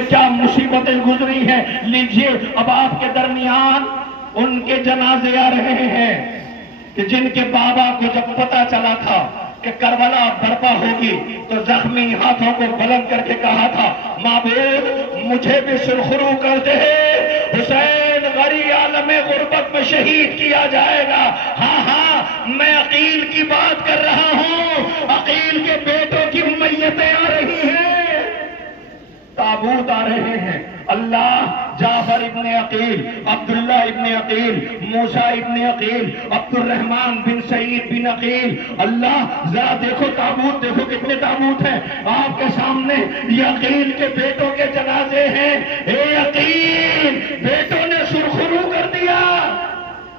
کیا مصیبتیں گزری ہیں. لیجئے اب آپ کے درمیان ان کے جنازے آ رہے ہیں کہ جن کے بابا کو جب پتا چلا تھا کہ کربلا برپا ہوگی تو زخمی ہاتھوں کو بلند کر کے کہا تھا معبود مجھے بھی سرخرو کر دے، حسین غری عالم غربت میں شہید کیا جائے گا. ہاں ہاں میں عقیل کی بات کر رہا ہوں، عقیل کے بیٹوں کی میتیں آ رہی ہیں، تابوت آ رہے ہیں. اللہ جعفر ابن عقیل، عبداللہ ابن عقیل، موسیٰ ابن عقیل، عبد الرحمن بن سعید بن عقیل، اللہ ذرا دیکھو تابوت، دیکھو کتنے تابوت ہیں آپ کے سامنے. یہ عقیل کے بیٹوں کے جنازے ہیں. اے عقیل بیٹوں نے سرخرو کر دیا،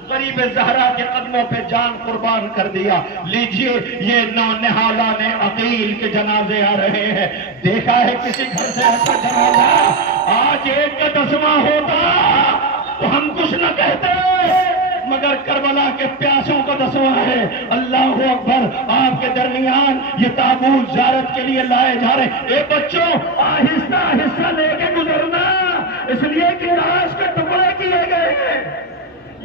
غریب زہرا کے قدموں پہ جان قربان کر دیا. لیجئے یہ نونہالان عقیل کے جنازے آ رہے ہیں. دیکھا ہے کسی گھر سے ایسا جنازہ؟ آج ایک کا 10واں ہوتا تو ہم کچھ نہ کہتے، مگر کربلا کے پیاسوں کا 10واں ہے. اللہ اکبر. آپ کے درمیان یہ تابوت زیارت کے لیے لائے جا رہے ہیں. اے بچوں آہستہ آہستہ لے کے گزرنا، اس لیے کہ لاش کے ٹکڑے کیے گئے ہیں.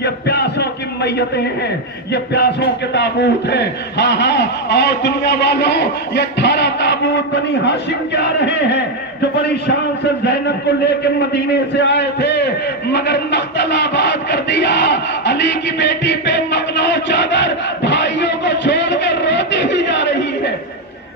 یہ پیاسوں کی میتیں ہیں، یہ پیاسوں کے تابوت ہیں. ہاں ہاں اور دنیا والوں یہ 18 تابوت بنی ہاشم کے آ رہے ہیں جو بڑی شان سے زینب کو لے کے مدینے سے آئے تھے، مگر مقتل آباد کر دیا. علی کی بیٹی پہ مقنع چادر بھائیوں کو چھوڑ کر روتی ہوئی جا رہی ہے.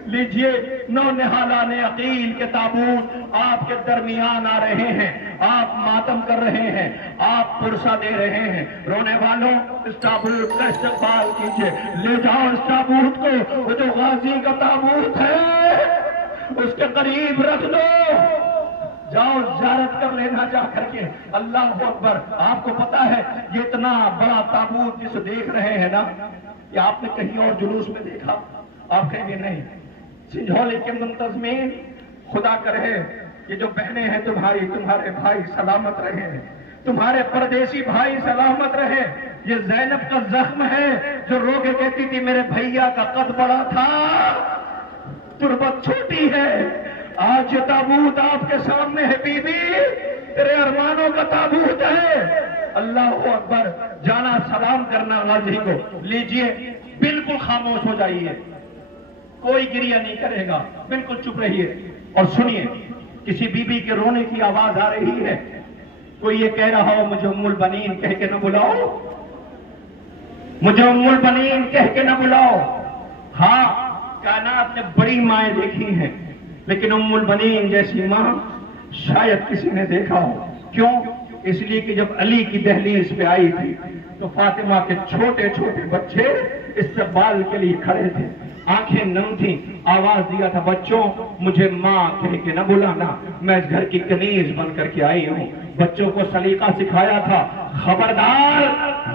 لیجئے نونہالان عقیل کے تابوت آپ کے درمیان آ رہے ہیں. آپ ماتم کر رہے ہیں، آپ پرسہ دے رہے ہیں. رونے والوں اس تابوت کا استقبال کیجئے. لے جاؤ اس تابوت کو، وہ جو غازی کا تابوت ہے اس کے قریب رکھ دو. جاؤ زیارت کر لینا جا کر کے. اللہ اکبر. آپ کو پتا ہے یہ اتنا بڑا تابوت جسے دیکھ رہے ہیں نا، یہ آپ نے کہیں اور جلوس میں دیکھا؟ آپ کہیں گے نہیں. سنجھولے کے منتظمین خدا کرے یہ جو بہنیں ہیں تمہاری، تمہارے بھائی سلامت رہے، تمہارے پردیسی بھائی سلامت رہے. یہ زینب کا زخم ہے جو رو کے کہتی تھی میرے بھیا کا قد بڑا تھا، تربت چھوٹی ہے. آج یہ تابوت آپ کے سامنے ہے بی بی، تیرے ارمانوں کا تابوت ہے. اللہ اکبر. جانا سلام کرنا غازی کو. لیجئے بالکل خاموش ہو جائیے، کوئی گریہ نہیں کرے گا، بالکل چپ رہیے اور سنیے. کسی بی بی کے رونے کی آواز آ رہی ہے. کوئی یہ کہہ رہا ہو مجھے ام البنین کہہ کے نہ بلاؤ، مجھے ام البنین کہہ کے نہ بلاؤ. ہاں کائنات نے بڑی مائیں دیکھی ہیں، لیکن ام البنین جیسی ماں شاید کسی نے دیکھا ہو. کیوں؟ اس لیے کہ جب علی کی دہلیز پہ آئی تھی تو فاطمہ کے چھوٹے چھوٹے بچے استقبال کے لیے کھڑے تھے، آنکھیں نم تھیں. آواز دیا تھا بچوں مجھے ماں کہہ کے نہ بلانا، میں اس گھر کی کنیز بن کر کے آئی ہوں. بچوں کو سلیقہ سکھایا تھا، خبردار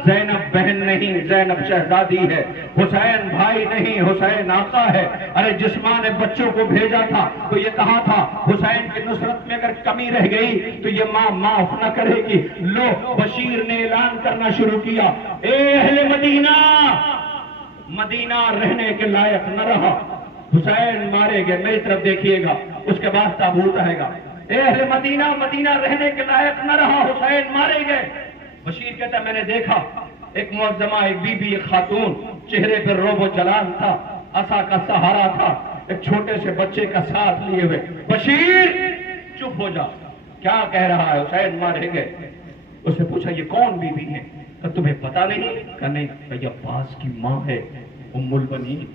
زینب بہن نہیں، زینب شہزادی ہے، حسین بھائی نہیں، حسین آقا ہے. ارے جس ماں نے بچوں کو بھیجا تھا تو یہ کہا تھا حسین کی نصرت میں اگر کمی رہ گئی تو یہ ماں معاف نہ کرے گی. لو بشیر نے اعلان کرنا شروع کیا، اے اہل مدینہ، مدینہ رہنے کے لائق نہ رہا، حسین مارے گئے. میری طرف دیکھیے گا، اس کے بعد تابوت آئے گا. اے اہل مدینہ، مدینہ رہنے کے لائق نہ رہا، حسین مارے گئے. بشیر کہتا ہے میں نے دیکھا ایک معظمہ، ایک بی بی، ایک خاتون، چہرے پر روب و جلال تھا، عصا کا سہارا تھا، ایک چھوٹے سے بچے کا ساتھ لیے ہوئے. بشیر چپ ہو جا، کیا کہہ رہا ہے؟ حسین مارے گئے. اس نے پوچھا یہ کون بی بی ہے؟ کہ تمہیں پتا نہیں؟ کہ نہیں. کہ عباس کی ماں ہے ام البنین.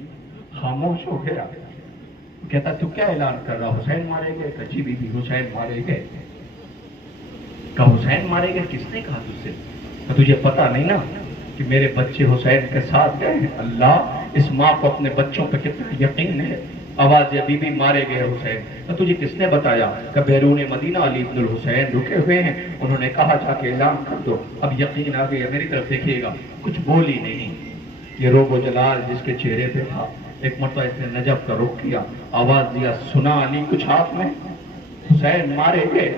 خاموش ہو گیا. کہتا تو کیا اعلان کر رہا؟ حسین مارے گئے. کہ جی بی بی حسین مارے گئے. کہ حسین مارے گئے کس نے کہا تجھ سے؟ کہ تجھے پتا نہیں نا کہ میرے بچے حسین کے ساتھ گئے ہیں؟ اللہ، اس ماں کو اپنے بچوں پہ کتنا یقین ہے. آواز یہ بی بی مارے گئے حسین. کہ تجھے کس نے بتایا؟ کہ بیرون مدینہ علی بن الحسین رکے ہوئے ہیں، انہوں نے کہا جا کے اعلان کر دو. اب یقین آ گیا. میری طرف دیکھیے گا، کچھ بولی نہیں. یہ روب و جلال جس کے چہرے پہ تھا. ایک مرتبہ اس نے نجف کا رخ کیا، آواز دیا سنا علی کچھ ہاتھ میں؟ حسین مارے گئے.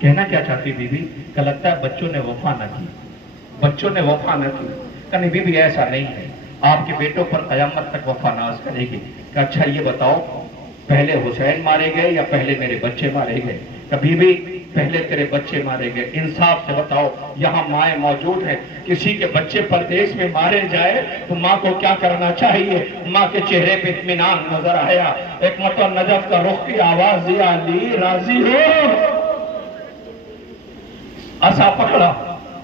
کہنا کیا چاہتی بی بی؟ کہ لگتا ہے بچوں نے وفا نہ کی، بچوں نے وفا نہ کی. کہ نہیں بی بی ایسا نہیں ہے، آپ کے بیٹوں پر قیامت تک وفا ناز کرے گی. کہ اچھا یہ بتاؤ پہلے حسین مارے گئے یا پہلے میرے بچے مارے گئے؟ کبھی بھی پہلے تیرے بچے مارے گئے۔ انصاف سے بتاؤ، یہاں مائیں موجود ہیں، کسی کے بچے پردیس میں مارے جائے تو ماں کو کیا کرنا چاہیے؟ ماں کے چہرے پہ اطمینان نظر آیا، ایک مرتبہ نجف کا رخ کی آواز دیا، علی راضی ہو؟ عصا پکڑا،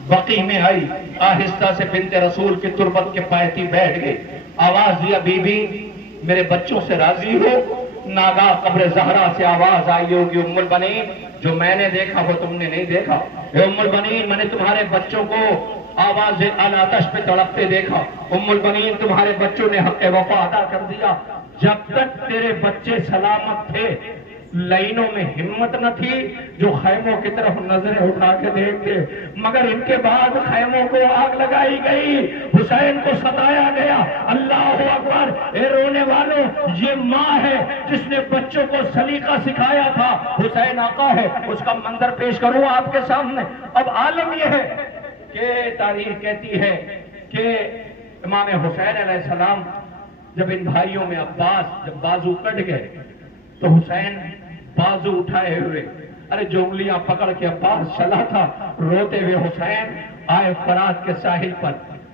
بقی میں آئی، آہستہ سے بنت رسول کی تربت کے پایتی بیٹھ گئی، آواز دیا، بی بی میرے بچوں سے راضی ہو؟ ناگاہ قبر زہرا سے آواز آئی ہوگی، ام البنین جو میں نے دیکھا وہ تم نے نہیں دیکھا۔ اے ام البنین میں نے تمہارے بچوں کو آواز اعلی آتش پہ تڑپتے دیکھا۔ ام البنین تمہارے بچوں نے حق وفا ادا کر دیا۔ جب تک تیرے بچے سلامت تھے لائنوں میں ہمت نہ تھی جو خیموں کی طرف نظریں اٹھا کے دیکھتے، مگر ان کے بعد خیموں کو آگ لگائی گئی، حسین کو ستایا گیا۔ اللہ اکبر! اے رونے والوں، یہ ماں ہے جس نے بچوں کو سلیقہ سکھایا تھا، حسین آقا ہے، اس کا منظر پیش کروں آپ کے سامنے۔ اب عالم یہ ہے کہ تاریخ کہتی ہے کہ امام حسین علیہ السلام جب ان بھائیوں میں عباس جب بازو کٹ گئے تو حسین بازو اٹھائے ہوئے، ارے جو انگلیاں پکڑ کے عباس چلا تھا، روتے ہوئے حسین آئے فرات کے ساحل پر،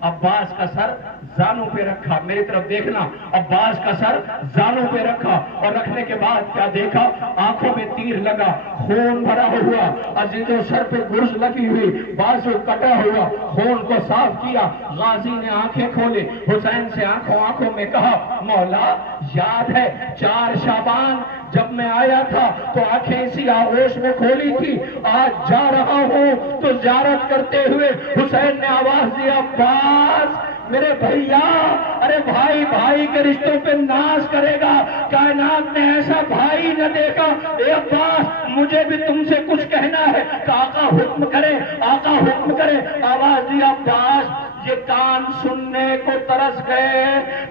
عباس کا سر زانوں پہ رکھا، میری طرف دیکھنا، عباس کا سر زانوں پہ رکھا، اور رکھنے کے بعد کیا دیکھا؟ آنکھوں میں تیر لگا، خون بھرا ہوا، عزیزوں سر پہ گرز لگی ہوئی، بازو کٹا ہوا، خون کو صاف کیا۔ غازی نے آنکھیں کھولے، حسین سے آنکھوں میں کہا، مولا یاد ہے 4 شعبان جب میں آیا تھا تو آنکھیں اسی آغوش میں کھولی تھی، آج جا رہا ہوں تو زیارت کرتے ہوئے حسین نے آواز دیا، عباس میرے بھائیا، ارے بھائی بھائی کے رشتوں پہ ناز کرے گا، کائنات نے ایسا بھائی نہ دیکھا۔ اے عباس مجھے بھی تم سے کچھ کہنا ہے کہ آقا حکم کرے، آقا حکم کرے۔ آواز دیا، عباس یہ کان سننے کو ترس گئے،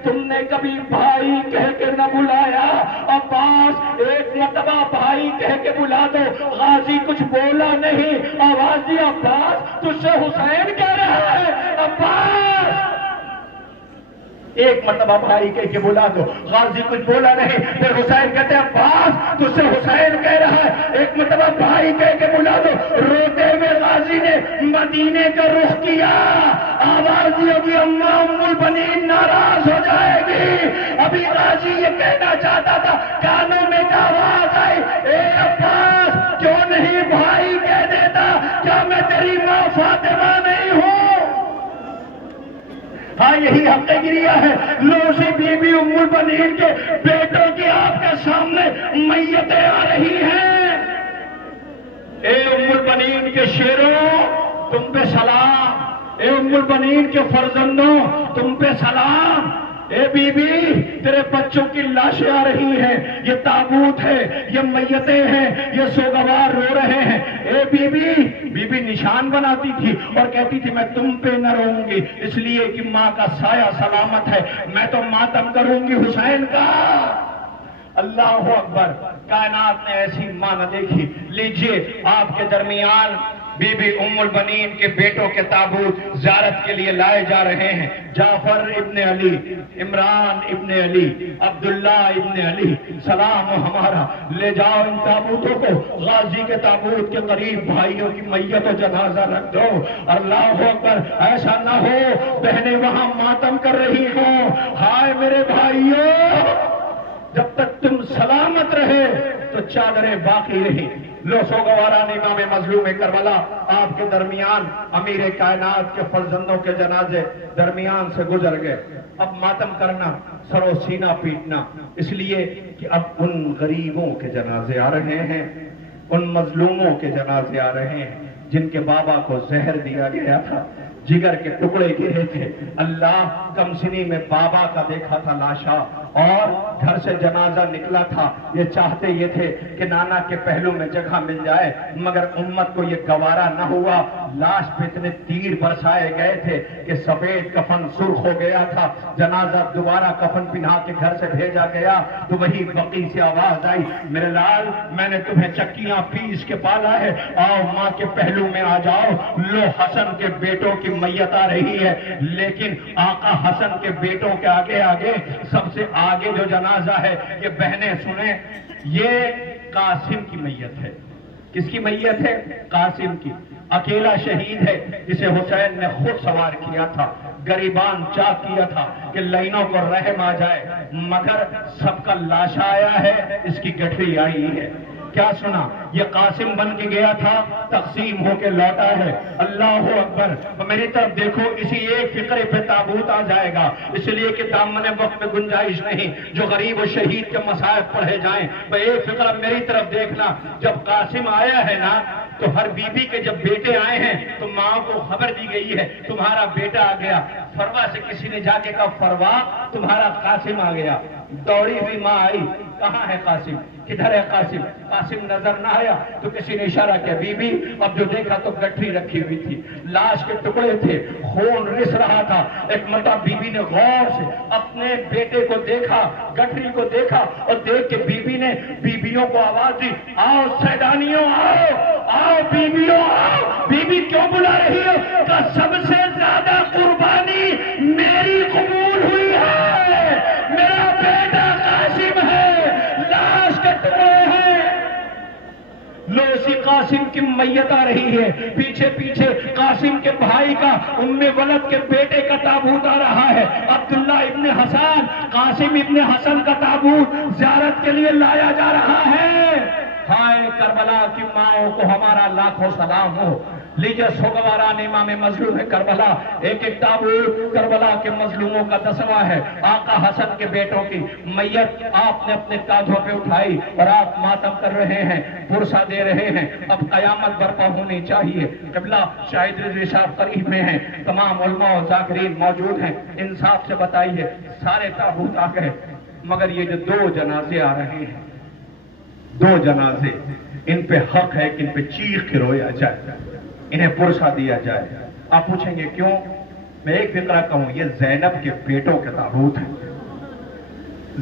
تم نے کبھی بھائی کہہ کے نہ بلایا، عباس ایک مرتبہ بھائی کہہ کے بلا دو۔ غازی کچھ بولا نہیں، آواز دی، عباس تجھ سے حسین کہہ رہا ہے، عباس ایک مرتبہ بھائی کہہ کے بلا دو۔ غازی کچھ بولا نہیں، پھر حسین کہتے ہیں، عباس تجھ سے حسین کہہ رہا ہے، ایک مرتبہ بھائی کہہ کے بلا دو۔ روتے ہوئے غازی نے مدینے کا رخ کیا، آواز دی ہوگی، اماں ام البنین ناراض ہو جائے گی۔ ابھی غازی یہ کہنا چاہتا تھا، کانوں میں کیا آواز آئی، اے عباس کیوں نہیں بھائی کہہ دیتا، کیا میں تیری ماں فاطمہ نہیں ہوں؟ ہاں یہی حق گریہ ہے، لوسی بی بی ام البنین کے بیٹوں کی آپ کے سامنے میتیں آ رہی ہیں۔ اے ام البنین کے شیروں تم پہ سلام، اے ام البنین کے فرزندوں تم پہ سلام۔ اے بی بی تیرے بچوں کی لاشیں آ رہی ہیں، یہ تابوت ہے، یہ میتیں ہیں، یہ سوگوار رو رہے ہیں۔ اے بی بی نشان بناتی تھی اور کہتی تھی میں تم پہ نہ رہوں گی، اس لیے کہ ماں کا سایہ سلامت ہے، میں تو ماتم کروں گی حسین کا۔ اللہ اکبر! کائنات نے ایسی ماں نہ دیکھی۔ لیجئے آپ کے درمیان بی بی ام البنین کے بیٹوں کے تابوت زیارت کے لیے لائے جا رہے ہیں۔ جعفر ابن علی، عمران ابن علی، عبداللہ ابن علی، سلام ہمارا، لے جاؤ ان تابوتوں کو غازی کے تابوت کے قریب، بھائیوں کی میت و جنازہ رکھ دو۔ اللہ اکبر! ایسا نہ ہو بہنیں وہاں ماتم کر رہی ہوں، ہائے میرے بھائیوں، جب تک تم سلامت رہے تو چادریں باقی رہی۔ لو سوگواران امام مظلوم کربلا آپ کے درمیان امیر کائنات کے فرزندوں کے جنازے درمیان سے گزر گئے۔ اب ماتم کرنا، سر و سینہ پیٹنا، اس لیے کہ اب ان غریبوں کے جنازے آ رہے ہیں، ان مظلوموں کے جنازے آ رہے ہیں جن کے بابا کو زہر دیا گیا تھا، جگر کے ٹکڑے گرے تھے۔ اللہ کم سنی میں بابا کا دیکھا تھا لاشا، اور گھر سے جنازہ نکلا تھا، یہ چاہتے یہ تھے کہ نانا کے پہلو میں جگہ مل جائے، مگر امت کو یہ گوارا نہ ہوا۔ لاش پہ اتنے تیر برسائے گئے تھے کہ سفید کفن سرخ ہو گیا تھا۔ جنازہ دوبارہ کفن پہنا کے گھر سے بھیجا گیا تو وہی بقی سے آواز آئی، میرے لال میں نے تمہیں چکیاں پیس کے پالا ہے، آؤ ماں کے پہلو میں آ جاؤ۔ لو حسن کے بیٹوں کی میت آ رہی ہے، لیکن آقا حسن کے بیٹوں کے آگے آگے سب سے آگے جو جنازہ ہے یہ بہنیں سنیں، یہ قاسم کی میت ہے۔ کس کی میت ہے؟ قاسم کی۔ اکیلا شہید ہے جسے حسین نے خود سوار کیا تھا، گریبان چاک کیا تھا کہ لائنوں کو رحم آ جائے، مگر سب کا لاشا آیا ہے، اس کی گٹھری آئی ہے۔ کیا سنا؟ یہ قاسم بن کے گیا تھا، تقسیم ہو کے لوٹا ہے۔ اللہ اکبر! میری طرف دیکھو، اسی ایک فقرے پہ تابوت آ جائے گا، اس لیے کہ دامن وقت میں گنجائش نہیں جو غریب و شہید کے مصائب پڑھے جائیں۔ ایک فقرہ میری طرف دیکھنا، جب قاسم آیا ہے نا تو ہر بیوی کے جب بیٹے آئے ہیں تو ماں کو خبر دی گئی ہے تمہارا بیٹا آ گیا۔ فروا سے کسی نے جا کے کہا، فروا تمہارا قاسم آ گیا۔ دوڑی ہوئی ماں آئی، کہاں ہے قاسم؟ کدھر ہے قاسم؟ قاسم نظر نہ آیا تو کسی نے اشارہ کیا، بی بی۔ اب جو دیکھا تو گٹھری رکھی ہوئی تھی، لاش کے ٹکڑے تھے، خون رس رہا تھا۔ ایک مرتبہ بی بی نے غور سے اپنے بیٹے کو دیکھا، گٹھری کو دیکھا، اور دیکھ کے بی بی نے بیویوں کو آواز دی، آؤ سیدانیوں، آؤ آؤ بیویوں آؤ۔ بی بی کیوں بلا رہی ہے؟ کہ سب سے زیادہ قربانی میری قبول ہوئی ہے، میرا بیٹا قاسم ہے، لاش کے ٹکڑے ہیں۔ لو اسی قاسم کی میت آ رہی ہے، پیچھے پیچھے قاسم کے بھائی کا، ام ولد کے بیٹے کا تابوت آ رہا ہے، عبداللہ ابن حسن، قاسم ابن حسن کا تابوت زیارت کے لیے لایا جا رہا ہے۔ ہائے کربلا کی ماؤں کو ہمارا لاکھوں سلام ہو۔ لیجئے سوگواران امام مظلوم ہے کربلا، ایک ایک تابوت کربلا کے مظلوموں کا 10واں ہے۔ آقا حسن کے بیٹوں کی میت آپ نے اپنے کاندھوں پہ اٹھائی اور آپ ماتم کر رہے ہیں، پرسا دے رہے ہیں۔ اب قیامت برپا ہونی چاہیے۔ قبلہ شاہد رضوی صاحب قریب میں ہیں، تمام علماء و ذاکرین موجود ہیں، انصاف سے بتائیے، سارے تابوت آ گئے، مگر یہ جو 2 جنازے آ رہے ہیں، 2 جنازے، ان پہ حق ہے کہ ان پہ چیخ کے رویا جائے، انہیں پرسا دیا جائے۔ آپ پوچھیں گے کیوں؟ میں ایک فقرہ کہوں، یہ زینب کے بیٹوں کے تابوت ہیں،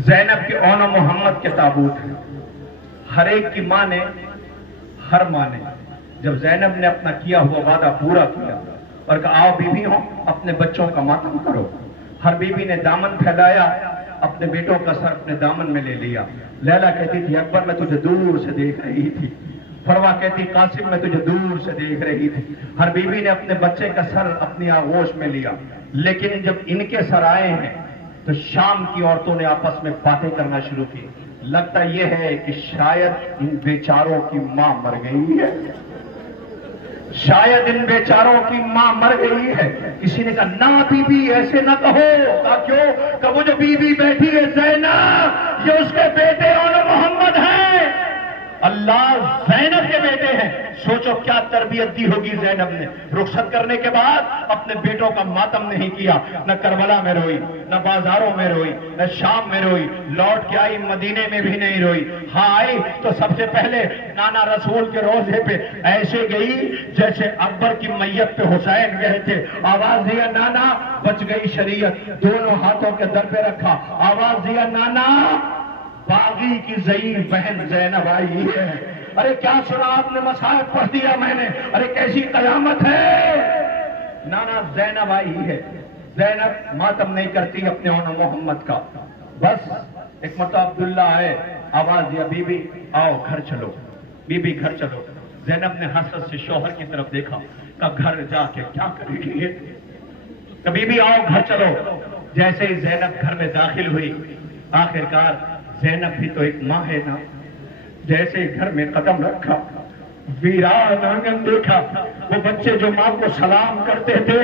زینب کے اون محمد کے تابوت ہیں۔ ہر ایک کی ماں نے، ہر ماں نے جب زینب نے اپنا کیا ہوا وعدہ پورا کیا اور کہا آؤ بیوی ہو اپنے بچوں کا ماتم کرو، ہر بیوی نے دامن پھیلایا، اپنے بیٹوں کا سر اپنے دامن میں لے لیا۔ لیلا کہتی تھی اکبر میں تجھے دور سے دیکھ رہی تھی، فروا کہتی قاسم میں تجھے دور سے دیکھ رہی تھی۔ ہر بیوی نے اپنے بچے کا سر اپنی آغوش میں لیا، لیکن جب ان کے سر آئے ہیں تو شام کی عورتوں نے آپس میں باتیں کرنا شروع کی۔ لگتا یہ ہے کہ شاید ان بیچاروں کی ماں مر گئی ہے، شاید ان بیچاروں کی ماں مر گئی ہے۔ کسی نے کہا نہ بی بی ایسے نہ کہو۔ کہا کیوں؟ کہ وہ جو بی بی بیٹھی ہے زینب، یہ اس کے بیٹے اور محمد ہیں، اللہ زینب کے بیٹے ہیں۔ سوچو کیا تربیت دی ہوگی زینب نے۔ رخصت کرنے کے بعد اپنے بیٹوں کا ماتم نہیں کیا، نہ کربلا میں روئی، نہ بازاروں میں روئی، نہ شام میں روئی، لوٹ کے آئی مدینے میں بھی نہیں روئی۔ ہاں آئی تو سب سے پہلے نانا رسول کے روضے پہ ایسے گئی جیسے اکبر کی میت پہ حسین گئے تھے۔ آواز دیا نانا، بچ گئی شریعت، دونوں ہاتھوں کے در پہ رکھا، آواز دیا نانا، باغی کی ضعیف بہن زینب آئی ہے۔ ارے کیا سنا آپ نے؟ مصائب پڑھ دیا میں نے۔ ارے کیسی قیامت ہے! نانا زینب آئی ہے۔ زینب ماتم نہیں کرتی اپنے اون محمد کا، بس ایک مرتبہ عبداللہ آئے، آواز دیا بی بی آؤ گھر چلو، بی بی گھر چلو۔ زینب نے حسرت سے شوہر کی طرف دیکھا، کہا گھر جا کے کیا کرے گی؟ کہ بی بی آؤ گھر چلو۔ جیسے ہی زینب گھر میں داخل ہوئی، آخرکار زینب بھی تو ایک ماں ہے نا، جیسے گھر میں قدم رکھا، ویران آنگن دیکھا، وہ بچے جو ماں کو سلام کرتے تھے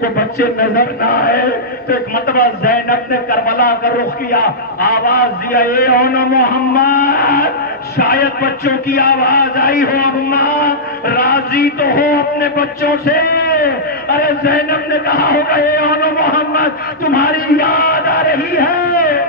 وہ بچے نظر نہ آئے، تو ایک مرتبہ زینب نے کربلا کا رخ کیا، آواز دیا اے اون محمد، شاید بچوں کی آواز آئی ہو، اماں راضی تو ہو اپنے بچوں سے؟ ارے زینب نے کہا ہوگا اے اون محمد تمہاری یاد آ رہی ہے۔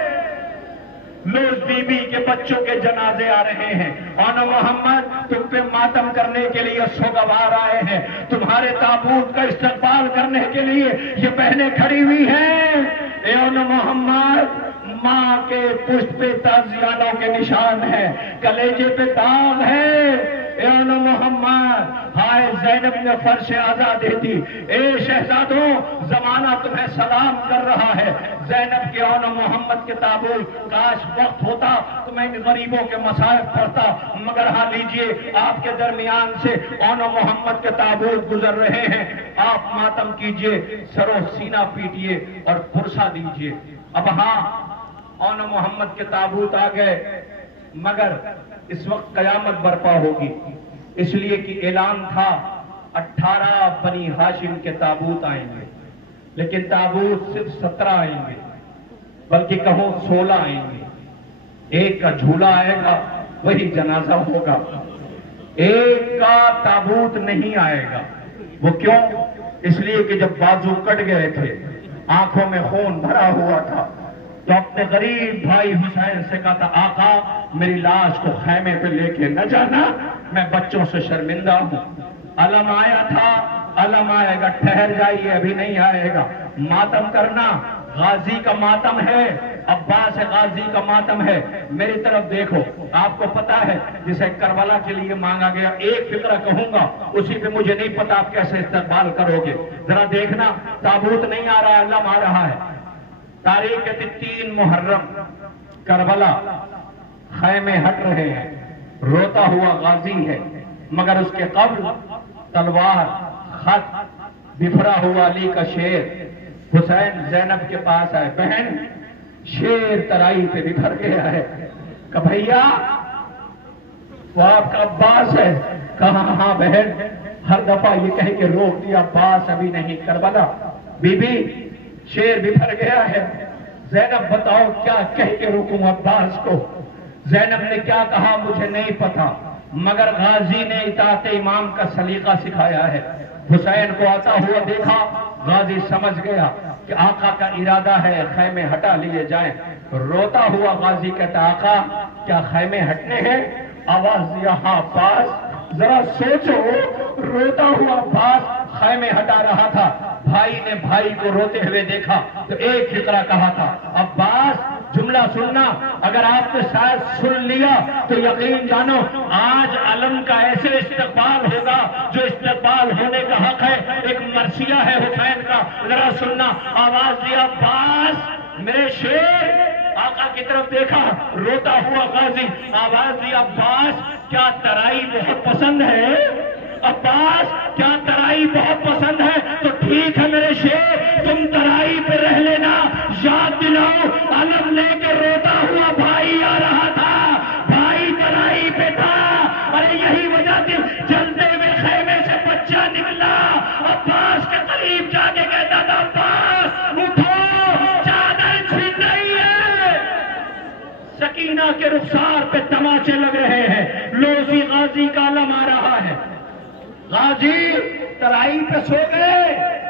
لوز بی بی کے بچوں کے جنازے آ رہے ہیں، اون محمد تم پہ ماتم کرنے کے لیے سوگوار آئے ہیں، تمہارے تابوت کا استقبال کرنے کے لیے یہ بہنیں کھڑی ہوئی ہیں۔ اے اون محمد، ماں کے پشت پہ تازیانوں کے نشان ہیں، کلیجے پہ داغ ہے۔ اے اون محمد، ہائے زینب نے فرش آزاد دی، اے شہزادوں زمانہ تمہیں سلام کر رہا ہے۔ زینب کے اون محمد کے تابوت، کاش وقت ہوتا تو میں ان غریبوں کے مصائب پڑھتا، مگر ہاں لیجئے آپ کے درمیان سے اون محمد کے تابوت گزر رہے ہیں، آپ ماتم کیجئے، سر و سینہ پیٹئے اور پرسا دیجئے۔ اب ہاں اون محمد کے تابوت آ گئے، مگر اس وقت قیامت برپا ہوگی، اس لیے کہ اعلان تھا 18 بنی ہاشم کے تابوت آئیں گے، لیکن تابوت صرف 17 آئیں گے، بلکہ کہوں 16 آئیں گے۔ ایک کا جھولا آئے گا، وہی جنازہ ہوگا، ایک کا تابوت نہیں آئے گا۔ وہ کیوں؟ اس لیے کہ جب بازو کٹ گئے تھے، آنکھوں میں خون بھرا ہوا تھا، تو اپنے غریب بھائی حسین سے کہا تھا آقا میری لاش کو خیمے پہ لے کے نہ جانا، میں بچوں سے شرمندہ ہوں۔ علم آیا تھا، علم آئے گا، ٹھہر جائیے ابھی نہیں آئے گا۔ ماتم کرنا غازی کا ماتم ہے، عباس غازی کا ماتم ہے۔ میری طرف دیکھو، آپ کو پتا ہے جسے کربلا کے لیے مانگا گیا، ایک فقرہ کہوں گا، اسی پہ مجھے نہیں پتا آپ کیسے استقبال کرو گے۔ ذرا دیکھنا، تابوت نہیں آ رہا ہے، علم آ رہا ہے۔ تاریخ 3 محرم، کربلا، خیمے ہٹ رہے ہیں، روتا ہوا غازی ہے، مگر اس کے قبل تلوار، خط، بفرا ہوا علی کا شیر۔ حسین زینب کے پاس آئے، بہن شیر ترائی پہ بکھر گیا ہے، کہ بھیا وہ آپ کا عباس ہے؟ کہا ہاں بہن، ہر دفعہ یہ کہہ کے روک دیا عباس ابھی نہیں، کربلا بی بی شیر بکھر گیا ہے۔ زینب بتاؤ کیا کہہ کے روکوں عباس کو؟ زینب نے کیا کہا مجھے نہیں پتا، مگر غازی نے اطاعت امام کا سلیقہ سکھایا ہے۔ حسین کو آتا ہوا دیکھا، غازی سمجھ گیا کہ آقا کا ارادہ ہے خیمے ہٹا لیے جائیں۔ روتا ہوا غازی کہتا آقا کیا خیمے ہٹنے ہیں؟ آواز دیا ہاں عباس۔ ذرا سوچو، روتا ہوا عباس خیمے ہٹا رہا تھا، بھائی نے بھائی کو روتے ہوئے دیکھا تو ایک فقرہ کہا تھا، عباس جملہ سننا، اگر آپ نے شاید سن لیا تو یقین جانو آج علم کا ایسے استقبال ہوگا جو استقبال ہونے کا حق ہے، ایک مرثیہ ہے حسین کا۔ ذرا سننا، آواز دیا عباس میرے شیر، آقا کی طرف دیکھا، روتا ہوا غازی، آواز دیا عباس کیا ترائی بہت پسند ہے؟ عباس کیا ترائی بہت پسند ہے؟ تو ٹھیک ہے میرے شیر، تم ترائی پہ رہ لینا، یاد دلاؤ علم لے کے روتا ہوا بھائی آ رہا تھا، بھائی ترائی پہ تھا، ارے یہی وجہ تھی جلتے ہوئے خیمے سے بچہ نکلا، عباس کے قریب جا کے کہتا تھا عباس اٹھو، چادر چھن رہی ہے۔ سکینہ کے رخسار پہ تماچے لگ رہے ہیں، لوزی غازی کا علم آ رہا ہے۔ غازی ترائی پہ سو گئے،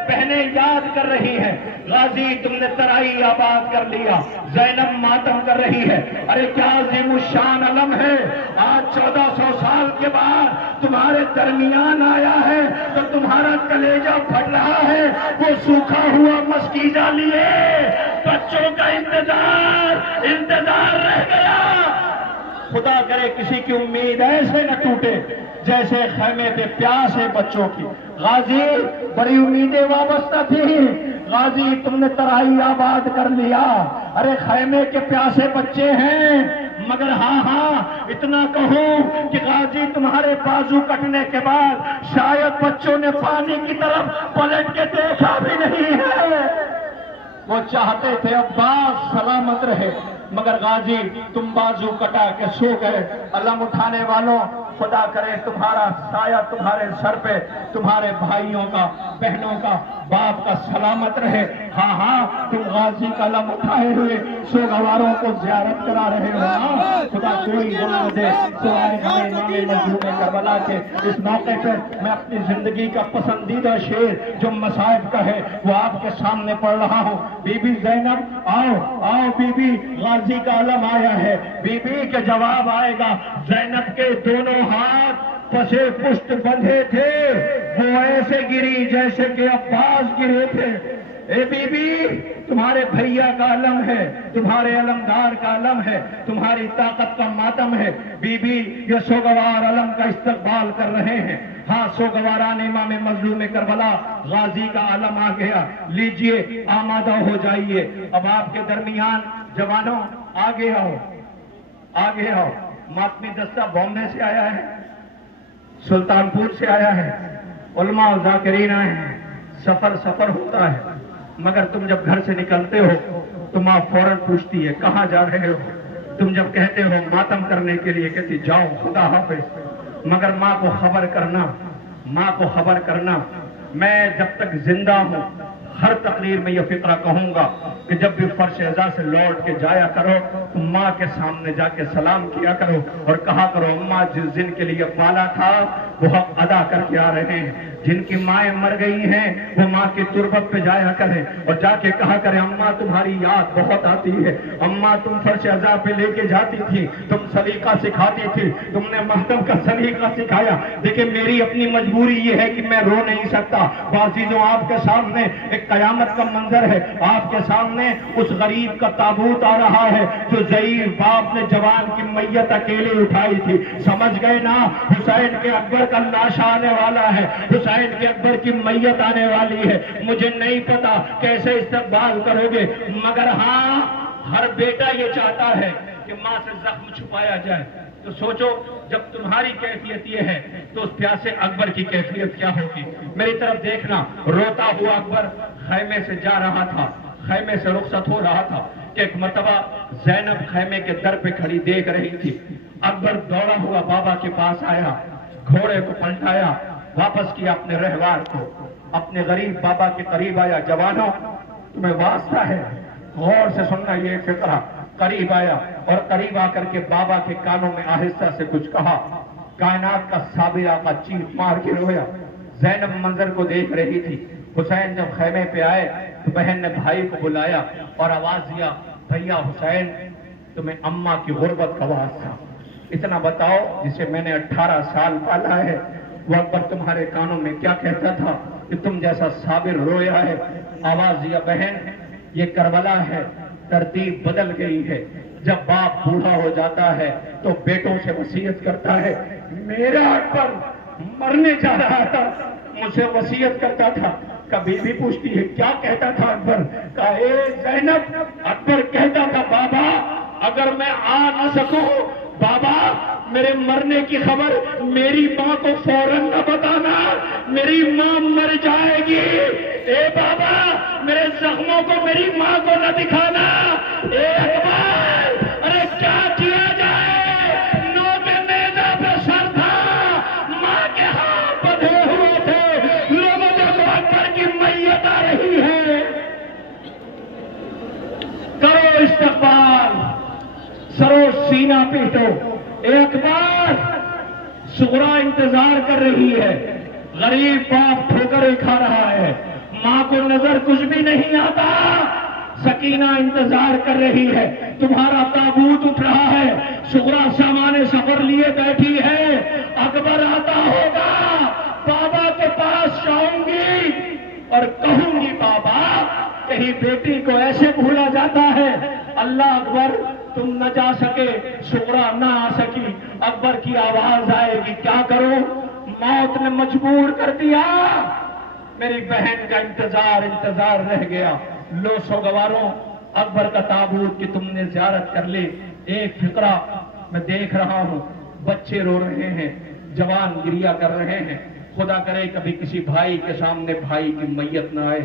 بہنیں یاد کر رہی ہیں، غازی تم نے ترائی آباد کر لیا، زینب ماتم کر رہی ہے، ارے کیا عظیم الشان علم ہے، آج 1400 سال کے بعد تمہارے درمیان آیا ہے تو تمہارا کلیجہ پھٹ رہا ہے، وہ سوکھا ہوا مسکیزہ لیے، بچوں کا انتظار رہ گیا۔ خدا کرے کسی کی امید ایسے نہ ٹوٹے جیسے خیمے پہ پیاس ہے بچوں کی۔ غازی بڑی امیدیں وابستہ تھی، غازی تم نے ترائی آباد کر لیا، ارے خیمے کے پیاسے بچے ہیں، مگر ہاں اتنا کہوں کہ غازی تمہارے بازو کٹنے کے بعد شاید بچوں نے پانی کی طرف پلٹ کے دیکھا بھی نہیں ہے۔ وہ چاہتے تھے عباس سلامت رہے، مگر غازی تم بازو کٹا کے سو گئے۔ علم اٹھانے والوں خدا کرے تمہارا سایہ تمہارے سر پہ، تمہارے بھائیوں کا، بہنوں کا، باپ کا سلامت رہے۔ ہاں تم غازی کا علم اٹھائے ہوئے سوگواروں کو زیارت کرا رہے ہو، خدا کوئی غم نہ دے سوائے ہمیں امام مظلوم کربلا کے۔ اس موقع پہ میں اپنی زندگی کا پسندیدہ شعر جو مصائب کا ہے وہ آپ کے سامنے پڑھ رہا ہوں۔ بی بی زینب آؤ بی بی، غازی کا علم آیا ہے۔ بی بی کے جواب آئے گا، زینب کے دونوں ہاتھ پسے پشت بندھے تھے، وہ ایسے گری جیسے کہ عباس گرے تھے۔ اے بی بی تمہارے بھیا کا علم ہے، تمہارے علمدار کا علم ہے، تمہاری طاقت کا ماتم ہے۔ بی بی یہ سوگوار علم کا استقبال کر رہے ہیں۔ ہاں سوگواران امام مظلوم کربلا غازی کا علم آ گیا، لیجئے آمادہ ہو جائیے۔ اب آپ کے درمیان جوانوں آگے آؤ، آگے آؤ۔ ماتمی دستہ بامبے سے آیا ہے، سلطان پور سے آیا ہے، علماء و ذاکرین آئے ہیں۔ سفر ہوتا ہے، مگر تم جب گھر سے نکلتے ہو تو ماں فوراً پوچھتی ہے کہاں جا رہے ہو۔ تم جب کہتے ہو ماتم کرنے کے لیے، کہتی جاؤ خدا حافظ، مگر ماں کو خبر کرنا، ماں کو خبر کرنا۔ میں جب تک زندہ ہوں ہر تقریر میں یہ فقرہ کہوں گا کہ جب بھی فرش عزا سے لوٹ کے جایا کرو تو ماں کے سامنے جا کے سلام کیا کرو اور کہا کرو اماں جس دن کے لیے پالا تھا وہ حق ادا کر کے آ رہے ہیں۔ جن کی مائیں مر گئی ہیں وہ ماں کی تربت پہ جایا کریں اور جا کے کہا کریں اماں تمہاری یاد بہت آتی ہے، اماں تم فرش عزا پہ لے کے جاتی تھی، تم سلیقہ سکھاتی تھی، تم نے محتم کا سلیقہ سکھایا۔ دیکھیں میری اپنی مجبوری یہ ہے کہ میں رو نہیں سکتا۔ عزیزوں آپ کے سامنے ایک قیامت کا منظر ہے، آپ کے سامنے اس غریب کا تابوت آ رہا ہے جو ضعیف باپ نے جوان کی میت اکیلے اٹھائی تھی۔ سمجھ گئے نا، حسین کے اکبر کا لاش آنے والا ہے، حسین کے اکبر کی میت آنے والی ہے۔ مجھے نہیں پتا کیسے استقبال کرو گے، مگر ہاں ہر بیٹا یہ چاہتا ہے کہ ماں سے زخم چھپایا جائے۔ تو سوچو جب تمہاری کیفیت یہ ہے تو اس پیاسے اکبر کی کیفیت کیا ہوگی۔ میری طرف دیکھنا، روتا ہوا اکبر خیمے سے جا رہا تھا، خیمے سے رخصت ہو رہا تھا کہ ایک مرتبہ زینب خیمے کے در پہ کھڑی دیکھ رہی تھی۔ اکبر دوڑا ہوا بابا کے پاس آیا، گھوڑے کو پلٹایا، واپس کیا اپنے رہوار کو، اپنے غریب بابا کے قریب آیا۔ جوانوں تمہیں واسطہ ہے، غور سے سننا یہ فقرہ۔ قریب آیا اور قریب آ کر کے بابا کے کانوں میں آہستہ سے کچھ کہا۔ کائنات کا صابر آقا چیخ مار کے رویا۔ زینب منظر کو دیکھ رہی تھی۔ حسین جب خیمے پہ آئے تو بہن نے بھائی کو بلایا اور آواز دیا بھیا حسین تمہیں اماں کی غربت کا آواز تھا، اتنا بتاؤ جسے میں نے 18 سال پالا ہے وہ اکبر تمہارے کانوں میں کیا کہتا تھا کہ تم جیسا صابر رویا ہے۔ آواز دیا بہن یہ کربلا ہے، ترتیب بدل گئی ہے۔ جب باپ بوڑھا ہو جاتا ہے تو بیٹوں سے وصیت کرتا ہے۔ میرا اکبر مرنے جا رہا تھا، مجھ سے وصیت کرتا تھا۔ کبھی بھی پوچھتی ہے کیا کہتا تھا اکبر؟ کہا اے زینب، اکبر کہتا تھا بابا اگر میں آ نہ سکوں، بابا میرے مرنے کی خبر میری ماں کو فوراً نہ بتانا، میری ماں مر جائے گی۔ اے بابا میرے زخموں کو میری ماں کو نہ دکھانا۔ اے اکبر ارے کیا کیا جائے، نو کے نیزہ پہ سر تھا، ماں کے ہاتھ بدھے ہوئے تھے، لوگوں دیکھو اکبر کی میت آ رہی ہے۔ کرو استقبال، سرو سینہ پیٹو۔ اے اکبر سغرا انتظار کر رہی ہے، غریب باپ ٹھوکریں کھا رہا ہے، ماں کو نظر کچھ بھی نہیں آتا۔ سکینہ انتظار کر رہی ہے، تمہارا تابوت اٹھ رہا ہے، سغرا سامان سفر لیے بیٹھی ہے۔ اکبر آتا ہوگا، بابا کے پاس جاؤں گی اور کہوں گی بابا کہیں بیٹی کو ایسے بھولا جاتا ہے۔ اللہ اکبر تم نہ جا سکے، سغرا نہ آ سکی، اکبر کی آواز آئے گی، کیا کرو؟ موت نے مجبور کر دیا۔ میری بہن کا انتظار رہ گیا۔ لو سوگواروں اکبر کا تابوت کہ تم نے زیارت کر لی۔ ایک فقرہ میں دیکھ رہا ہوں، بچے رو رہے ہیں، جوان گریا کر رہے ہیں۔ خدا کرے کبھی کسی بھائی کے سامنے بھائی کی میت نہ آئے،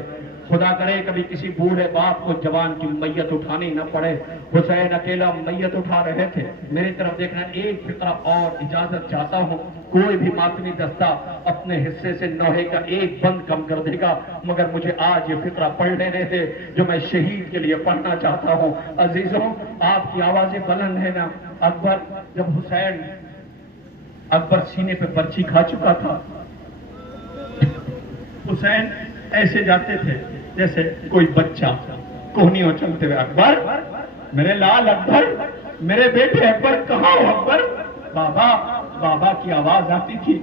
خدا کرے کبھی کسی بوڑھے باپ کو جوان کی میت اٹھانی نہ پڑے۔ حسین اکیلا میت اٹھا رہے تھے۔ میری طرف دیکھنا، ایک فقرہ اور اجازت چاہتا ہوں، کوئی بھی ماتمی دستہ اپنے حصے سے نوحے کا ایک بند کم کر دے گا، مگر مجھے آج یہ فقرہ پڑھ لینے دے جو میں شہید کے لیے پڑھنا چاہتا ہوں۔ عزیزوں آپ کی آوازیں بلند ہیں نا۔ اکبر جب اکبر سینے پہ برچھی کھا چکا تھا، حسین ایسے جاتے تھے جیسے کوئی بچہ کوہنیوں چلتے ہوئے، اکبر میرے لال، اکبر میرے بیٹے، اکبر کہاں ہو اکبر؟ بابا بابا کی آواز آتی تھی۔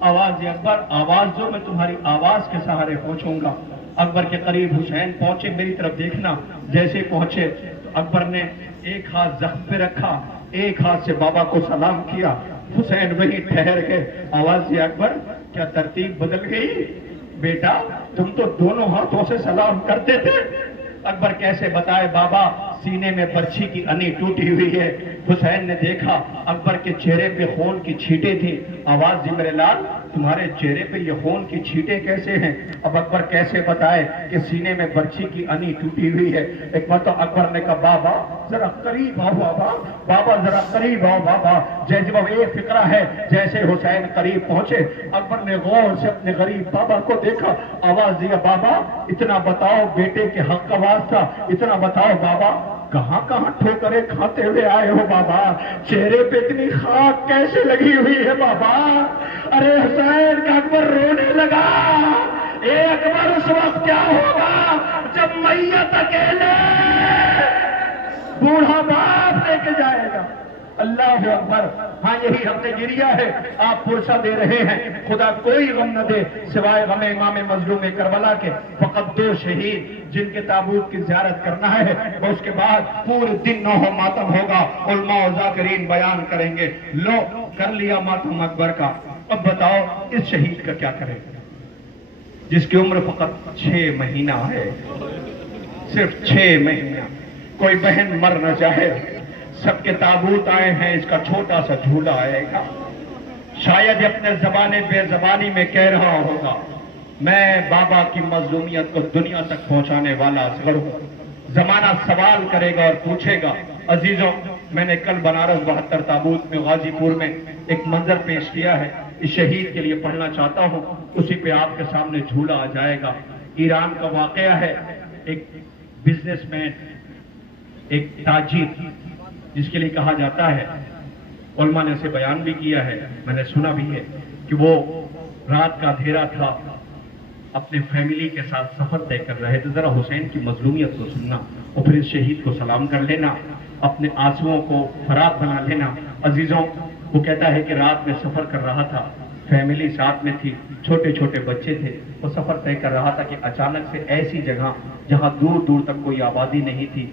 آواز اکبر، آواز جو میں تمہاری آواز کے سہارے پہنچوں گا، اکبر کے قریب حسین پہنچے، میری طرف دیکھنا، جیسے پہنچے تو اکبر نے ایک ہاتھ زخم پہ رکھا، ایک ہاتھ سے بابا کو سلام کیا۔ حسین وہیں ٹھہر گئے۔ آواز دی اکبر کیا ترتیب بدل گئی؟ بیٹا تم تو دونوں ہاتھوں سے سلام کرتے تھے۔ اکبر کیسے بتائے بابا، سینے میں برچھی کی انی ٹوٹی ہوئی ہے۔ حسین نے دیکھا اکبر کے چہرے پہ خون کی چھینٹیں تھیں۔ آواز دی میرے لال تمہارے چہرے پہ یہ خون کی چھینٹیں کیسے ہیں؟ اب اکبر کیسے بتائے کہ سینے میں برچھی کی انی ٹوٹی ہوئی ہے؟ ایک بار تو اکبر نے کہا بابا ذرا قریب آؤ، بابا بابا ذرا قریب آؤ بابا۔ جیسے وہ ایک فقرہ ہے، جیسے حسین قریب پہنچے اکبر نے غور سے اپنے غریب بابا کو دیکھا۔ آواز دیا بابا اتنا بتاؤ، بیٹے کے حق کا واسطہ اتنا بتاؤ بابا، کہاں کہاں ٹھوکریں کھاتے ہوئے آئے ہو بابا؟ چہرے پہ اتنی خاک کیسے لگی ہوئی ہے بابا؟ ارے حسین کا اکبر رونے لگا۔ اے اکبر اس وقت کیا ہوگا جب میت اکیلے بوڑھا باپ لے کے جائے گا؟ اللہ اکبر۔ ہاں یہی ہم نے گریا ہے، آپ پرسہ دے رہے ہیں، خدا کوئی غم نہ دے سوائے غم امام مظلوم کربلا کے۔ فقط 2 شہید جن کے تابوت کی زیارت کرنا ہے، اس کے بعد پورے دن نوح ماتم ہوگا، علماء و ذاکرین بیان کریں گے۔ لو کر لیا ماتم اکبر کا، اب بتاؤ اس شہید کا کیا کریں جس کی عمر فقط 6 مہینہ ہے، صرف 6 مہینہ۔ کوئی بہن مر نہ چاہے، سب کے تابوت آئے ہیں، اس کا چھوٹا سا جھولا آئے گا۔ شاید اپنے زبانے بے زبانی میں کہہ رہا ہوگا میں بابا کی مظلومیت کو دنیا تک پہنچانے والا اصغر ہوں۔ زمانہ سوال کرے گا اور پوچھے گا۔ عزیزوں میں نے کل بنارس 72 تابوت میں غازی پور میں ایک منظر پیش کیا ہے، اس شہید کے لیے پڑھنا چاہتا ہوں، اسی پہ آپ کے سامنے جھولا آ جائے گا۔ ایران کا واقعہ ہے، ایک بزنس مین، ایک تاجر جس کے لیے کہا جاتا ہے، علماء نے اسے بیان بھی کیا ہے، میں نے سنا بھی ہے کہ وہ رات کا اندھیرا تھا، اپنے فیملی کے ساتھ سفر طے کر رہے تھے۔ ذرا حسین کی مظلومیت کو سننا اور پھر اس شہید کو سلام کر لینا، اپنے آنسوؤں کو فرات بنا لینا۔ عزیزوں وہ کہتا ہے کہ رات میں سفر کر رہا تھا، فیملی ساتھ میں تھی، چھوٹے چھوٹے بچے تھے، وہ سفر طے کر رہا تھا کہ اچانک سے ایسی جگہ جہاں دور دور تک کوئی آبادی نہیں تھی،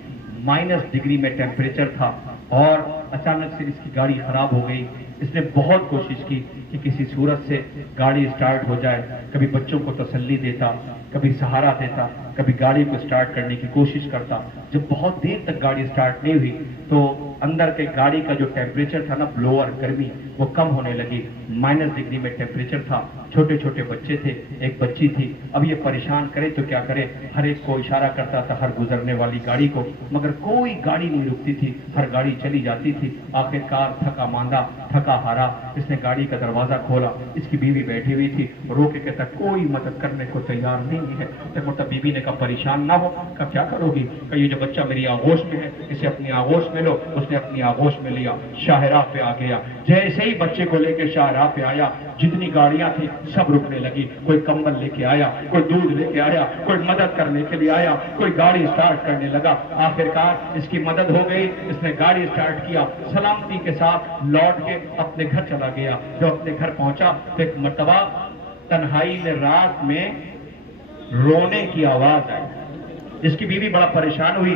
-ڈگری میں ٹیمپریچر تھا، اور اچانک سے اس کی گاڑی خراب ہو گئی۔ اس نے بہت کوشش کی کہ کسی صورت سے گاڑی سٹارٹ ہو جائے، کبھی بچوں کو تسلی دیتا، کبھی سہارا دیتا، کبھی گاڑی کو سٹارٹ کرنے کی کوشش کرتا۔ جب بہت دیر تک گاڑی سٹارٹ نہیں ہوئی تو اندر کے گاڑی کا جو ٹیمپریچر تھا نا، بلوور گرمی، وہ کم ہونے لگی، -ڈگری میں ٹیمپریچر تھا، چھوٹے چھوٹے بچے تھے، ایک بچی تھی۔ اب یہ پریشان کرے تو کیا کرے، ہر ایک کو اشارہ کرتا تھا، ہر گزرنے والی گاڑی کو، مگر کوئی گاڑی نہیں رکتی تھی، ہر گاڑی چلی جاتی تھی۔ آخرکار تھکا ماندہ، تھکا ہارا، اس نے گاڑی کا دروازہ کھولا، اس کی بیوی بیٹھی ہوئی تھی، رو کے کہتا کوئی مدد کرنے کو تیار نہیں ہے۔ تو بیوی نے کہا پریشان نہ ہو، کہا کیا کرو گی؟ کہ یہ جو بچہ میری آغوش میں ہے، اسے اپنی آغوش میں لو۔ اس نے اپنی آغوش میں لیا، شاہراہ پہ آ گیا۔ جیسے ہی بچے کو لے کے شاہراہ پہ آیا، جتنی گاڑیاں تھیں سب رکنے لگی۔ کوئی کمبل لے کے آیا، کوئی دودھ لے کے آیا، کوئی مدد کرنے کے لیے آیا، کوئی گاڑی سٹارٹ کرنے لگا۔ آخرکار اس کی مدد ہو گئی، اس نے گاڑی سٹارٹ کیا، سلامتی کے ساتھ لوٹ کے اپنے گھر چلا گیا۔ جب اپنے گھر پہنچا تو ایک مرتبہ تنہائی میں رات میں رونے کی آواز آئی۔ اس کی بیوی بڑا پریشان ہوئی،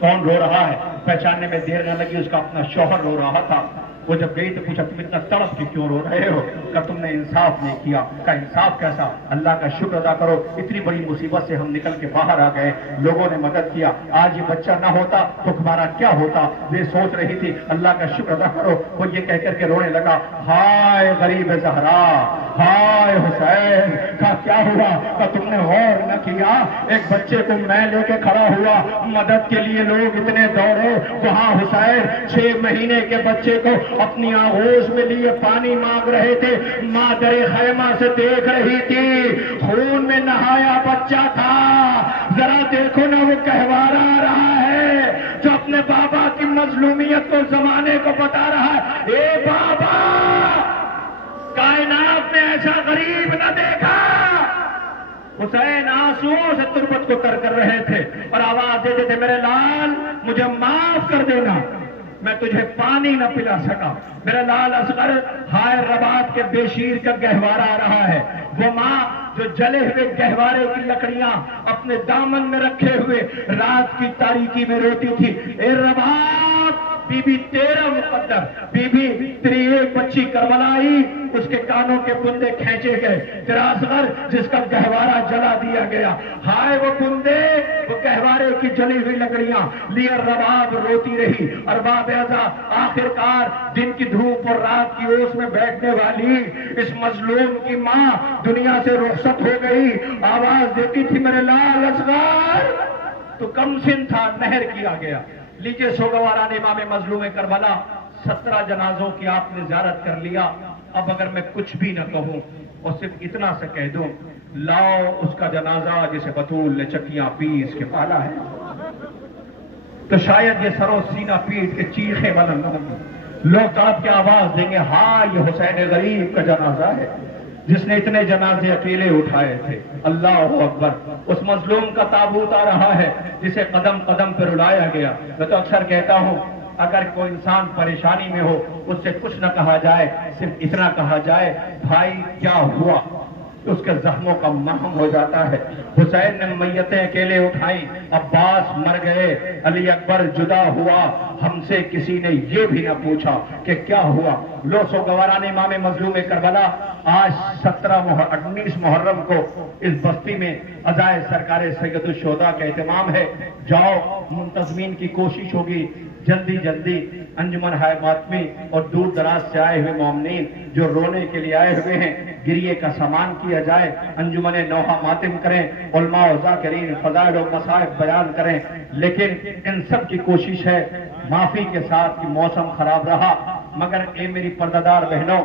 کون رو رہا ہے؟ پہچاننے میں دیر نہ لگی، اس کا اپنا شوہر رو رہا تھا۔ وہ جب گئی تو پوچھا تم اتنا تڑپ کے کیوں رو رہے ہو؟ کہ تم نے انصاف نہیں کیا۔ کہ انصاف کیسا؟ اللہ کا شکر ادا کرو، اتنی بڑی مصیبت سے ہم نکل کے باہر آ گئے، لوگوں نے مدد کیا، آج یہ بچہ نہ ہوتا تو تمہارا کیا ہوتا؟ یہ سوچ رہی تھی، اللہ کا شکر ادا کرو۔ وہ یہ کہہ کر کے رونے لگا، ہائے غریب زہرا، ہائے حسین، کا کیا ہوا؟ کہ تم نے غور نہ کیا، ایک بچے کو میں لے کے کھڑا ہوا، مدد کے لیے لوگ اتنے دوڑے، وہاں حسین 6 مہینے کے بچے کو اپنی آغوش میں لیے پانی مانگ رہے تھے، ماں در خیمہ سے دیکھ رہی تھی، خون میں نہایا بچہ تھا۔ ذرا دیکھو نا، وہ کہوارا آ رہا ہے جو اپنے بابا کی مظلومیت کو زمانے کو بتا رہا ہے، اے بابا کائنات نے ایسا غریب نہ دیکھا۔ حسین آنسوؤں سے تربت کو تر کر رہے تھے اور آواز دیتے تھے، میرے لال مجھے معاف کر دینا، میں تجھے پانی نہ پلا سکا۔ میرا لال اصغر ہائے رباط کے بے شیر کا گہوارہ آ رہا ہے، وہ ماں جو جلے ہوئے گہوارے کی لکڑیاں اپنے دامن میں رکھے ہوئے رات کی تاریکی میں روتی تھی. اے رباب، بی بی تیرا مقدر، بی بی تیری ایک بچی کربلا آئی، اس کے کانوں کے کندے کھینچے گئے، تیرا اصغر جس کا گہوارہ جلا دیا گیا. ہائے وہ کندے، وہ گہوارے کی جلی ہوئی لکڑیاں لیے رباب روتی رہی. ارباب اعضا، آخر کار دن کی دھوپ اور رات کی اوس میں بیٹھنے والی اس مظلوم کی ماں دنیا سے رخصت ہو گئی. آواز دیتی تھی میرے لال اصغر، تو کم سن تھا، نہر کیا گیا. لیجئے سوگواران امام مظلوم کربلا، 17 جنازوں کی آپ نے زیارت کر لیا. اب اگر میں کچھ بھی نہ کہوں اور صرف اتنا سا کہہ دوں، لاؤ اس کا جنازہ جسے بطول نے چکیاں پیس کے پالا ہے، تو شاید یہ سرو سینہ پیٹ کے چیخیں بلند ہوں گی. لوگ تڑپ کے آواز دیں گے، ہاں یہ حسین غریب کا جنازہ ہے جس نے اتنے جنازے اکیلے اٹھائے تھے. اللہ اکبر. اس مظلوم کا تابوت آ رہا ہے جسے قدم قدم پر رلایا گیا. میں تو اکثر کہتا ہوں، اگر کوئی انسان پریشانی میں ہو، اس سے کچھ نہ کہا جائے، صرف اتنا کہا جائے، بھائی کیا ہوا، تو اس کے زخموں کا مرہم ہو جاتا ہے. حسین نے میتیں اکیلے اٹھائیں، عباس مر گئے، علی اکبر جدا ہوا، ہم سے کسی نے یہ بھی نہ پوچھا کہ کیا ہوا. لو سوگواران امام مظلوم کربلا، آج 19 محرم کو اس بستی میں عزائے سرکار سید الشہداء کا اہتمام ہے. جاؤ، منتظمین کی کوشش ہوگی جلدی جلدی انجمن ہائے ماتمی اور دور دراز سے آئے ہوئے مومنین جو رونے کے لیے آئے ہوئے ہیں، گریے کا سامان کیا جائے، انجمن نوحہ ماتم کریں، علماء و ذاکرین فضائل و مصائب بیان کریں. لیکن ان سب کی کوشش ہے معافی کے ساتھ کہ موسم خراب رہا، مگر اے میری پردادار بہنوں،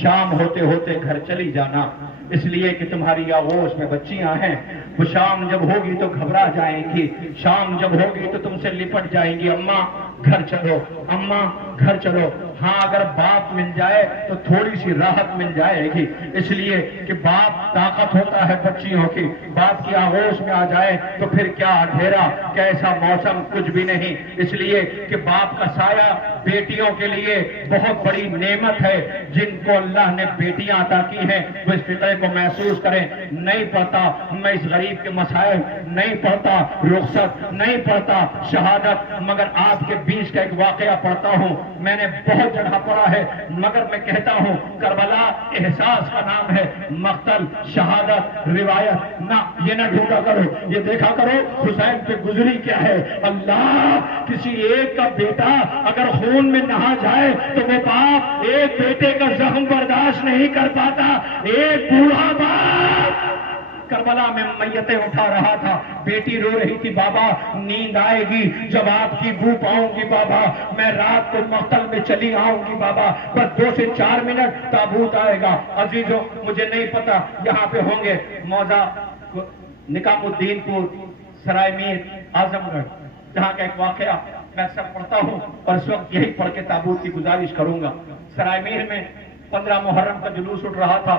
شام ہوتے ہوتے گھر چلی جانا، اس لیے کہ تمہاری آغوش میں بچیاں ہیں. وہ شام جب ہوگی تو گھبرا جائیں گی، شام جب ہوگی تو تم سے لپٹ جائیں گی. اماں گھر چلو، اماں گھر چلو. ہاں اگر باپ مل جائے تو تھوڑی سی راحت مل جائے گی، اس لیے کہ باپ طاقت ہوتا ہے بچیوں کی. باپ کی آغوش میں آ جائے تو پھر کیا اندھیرا، کیسا موسم، کچھ بھی نہیں. اس لیے کہ باپ کا سایہ بیٹیوں کے لیے بہت بڑی نعمت ہے. جن کو اللہ نے بیٹیاں عطا کی ہیں وہ اس فطرے کو محسوس کریں. نہیں پڑھتا میں اس غریب کے مسائل، نہیں پڑھتا رخصت، نہیں پڑھتا شہادت، مگر آپ کے بیچ کا ایک واقعہ پڑھتا ہوں. میں نے بہت جگہ پڑھا ہے، مگر میں کہتا ہوں کربلا احساس کا نام ہے، مقتل، شہادت، روایت نہ، یہ نہ ڈھونڈا کرو، یہ دیکھا کرو حسین پہ گزری کیا ہے. اللہ، کسی ایک کا بیٹا اگر خون میں نہا جائے تو وہ باپ ایک بیٹے کا زخم برداشت نہیں کر پاتا. ایک بوڑھا باپ کربلا میں میتیں اٹھا رہا تھا، بیٹی رو رہی تھی، بابا نیند آئے گی جب آپ کی بو پاؤں گی بابا، میں رات کو مقتل میں چلی آؤں گی بابا، بس 2 سے 4 منٹ تابوت آئے گا. عزیزوں، مجھے نہیں پتا یہاں پہ ہوں گے موضع نکام الدین پور، سرائے میر، اعظم گڑھ، جہاں کا ایک واقعہ میں اکثر پڑھتا ہوں اور اس وقت یہی پڑھ کے تابوت کی گزارش کروں گا. سرائے میر میں 15 محرم کا جلوس اٹھ رہا تھا.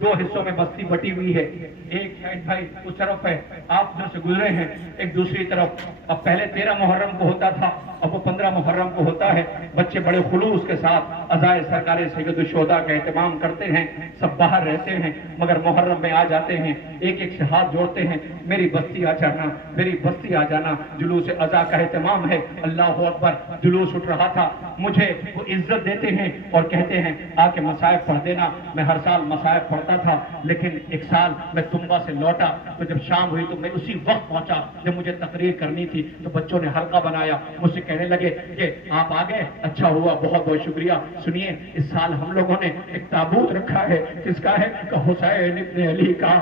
2 حصوں میں بستی بٹی ہوئی ہے. ایک سائڈ بھائی اس طرف ہے، آپ ادھر سے گزرے ہیں، ایک دوسری طرف. اب پہلے 13 محرم کو ہوتا تھا، اب وہ 15 محرم کو ہوتا ہے. بچے بڑے خلوص کے ساتھ عزائے سرکار سید الشہداء کا اہتمام کرتے ہیں. سب باہر رہتے ہیں مگر محرم میں آ جاتے ہیں، ایک ایک سے ہاتھ جوڑتے ہیں، میری بستی آ جانا، میری بستی آ جانا. جلوس عزا کا اہتمام ہے. اللہ اکبر. جلوس اٹھ رہا تھا. مجھے وہ عزت دیتے ہیں اور کہتے ہیں آ کے مصائب پڑھ دینا. میں ہر سال مصائب پڑھتا تھا، لیکن ایک سال میں تنبا سے لوٹا تو جب شام ہوئی تو میں اسی وقت پہنچا جب مجھے تقریر کرنی تھی. تو بچوں نے حلقہ بنایا، مجھ سے کہنے لگے کہ آپ آ گئے، اچھا ہوا، بہت بہت شکریہ. سنیے، اس سال ہم لوگوں نے ایک تابوت رکھا ہے. کس کا ہے؟ کہ حسین ابن علی کا.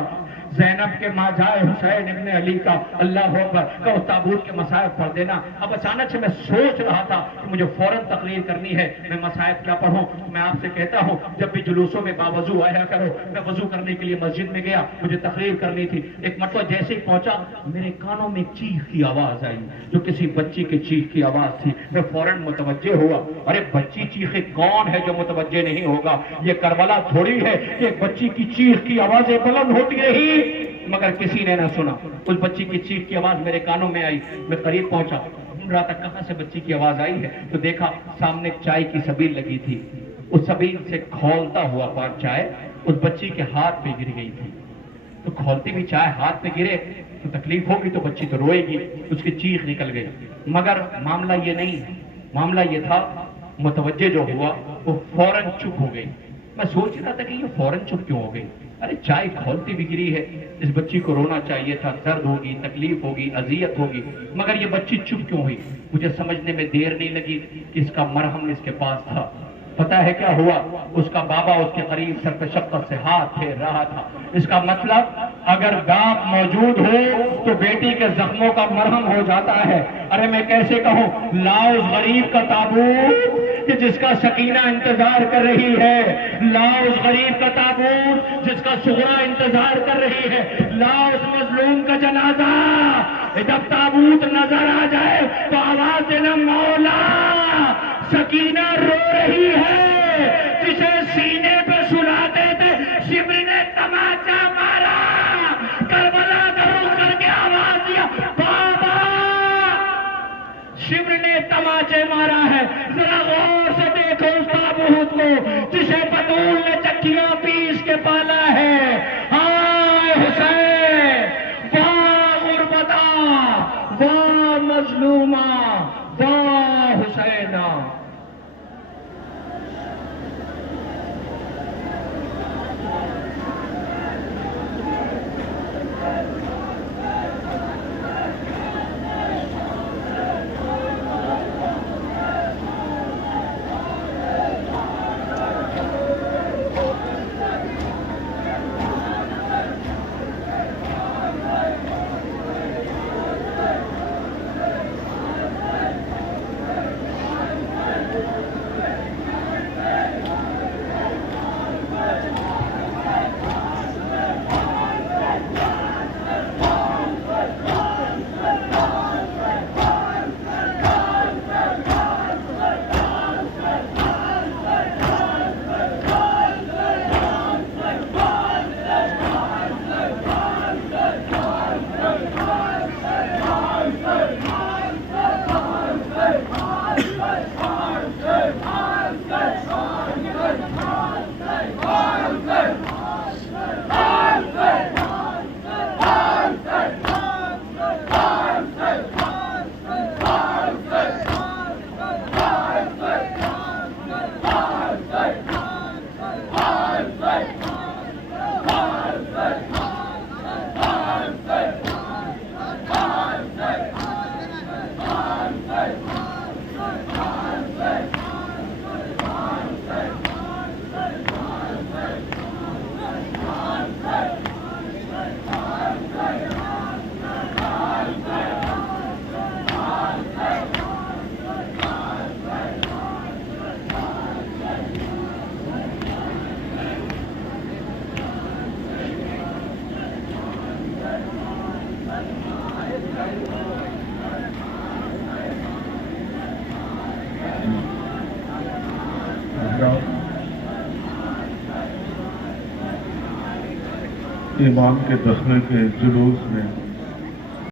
زینب کے ماں جائے حسین ابن علی کا. اللہ اکبر. کہ اس تابوت کے مصائب پڑھ دینا. اب اچانک سے میں سوچ رہا تھا کہ مجھے فوراً تقریر کرنی ہے، میں مصائب کیا پڑھوں. میں آپ سے کہتا ہوں جب بھی جلوسوں میں باوضو آیا کرو. میں وضو کرنے کے لیے مسجد میں گیا، مجھے تقریر کرنی تھی. ایک مرتبہ جیسے ہی پہنچا میرے کانوں میں چیخ کی آواز آئی، جو کسی بچی کی چیخ کی آواز تھی. میں فوراً متوجہ ہوا. ارے بچی چیخے، کون ہے جو متوجہ نہیں ہوگا؟ یہ کربلا تھوڑی ہے کہ ایک بچی کی چیخ کی آوازیں بلند ہوتی رہی مگر کسی نے نہ سنا. اس بچی کی چیخ کی آواز میرے کانوں میں آئی. میں قریب پہنچا، ڈھونڈ رہا تھا کہاں سے بچی کی آواز آئی ہے. تو دیکھا سامنے چائے کی سبیل لگی تھی. اس سبیل سے کھولتا ہوا پان چائے اس بچی کے ہاتھ پہ گر گئی تھی. تو کھولتے بھی چائے ہاتھ پہ گرے تو تکلیف ہوگی تو بچی تو روئے گی، اس کی چیخ نکل گئی. مگر معاملہ یہ نہیں، معاملہ یہ تھا متوجہ جو ہوا وہ فوراً چپ ہو گئی. میں سوچ رہا تھا کہ یہ فوراً چپ کیوں ہو گئی؟ ارے چائے کھولتی بھی گری ہے، اس بچی کو رونا چاہیے تھا، درد ہوگی، تکلیف ہوگی، اذیت ہوگی، مگر یہ بچی چپ کیوں ہوئی؟ مجھے سمجھنے میں دیر نہیں لگی کہ اس کا مرہم اس کے پاس تھا. پتہ ہے کیا ہوا؟ اس کا بابا اس کے قریب سر پہ شفقت سے ہاتھ پھیر رہا تھا. اس کا مطلب اگر باپ موجود ہو تو بیٹی کے زخموں کا مرہم ہو جاتا ہے. ارے میں کیسے کہوں، لاؤ اس غریب کا تابوت کہ جس کا سکینہ انتظار کر رہی ہے، لاؤ اس غریب کا تابوت جس کا سغرا انتظار کر رہی ہے، لاؤ اس مظلوم کا جنازہ. جب تابوت نظر آ جائے تو آواز دینا، مولا سکینہ رو رہی ہے. جسے سینے پہ سلاتے تھے شبر نے تماچا مارا، کربلا کا رخ کر کے آواز دیا، بابا شبر نے تماچے مارا ہے. ذرا غور سے دیکھو اس تابوت کو جسے بطول نے چکیاں پیس کے پالا ہے. ہائے حسین، واہ غربتا، واہ مظلومہ، واہ حسینہ. امام کے دخلے کے جلوس میں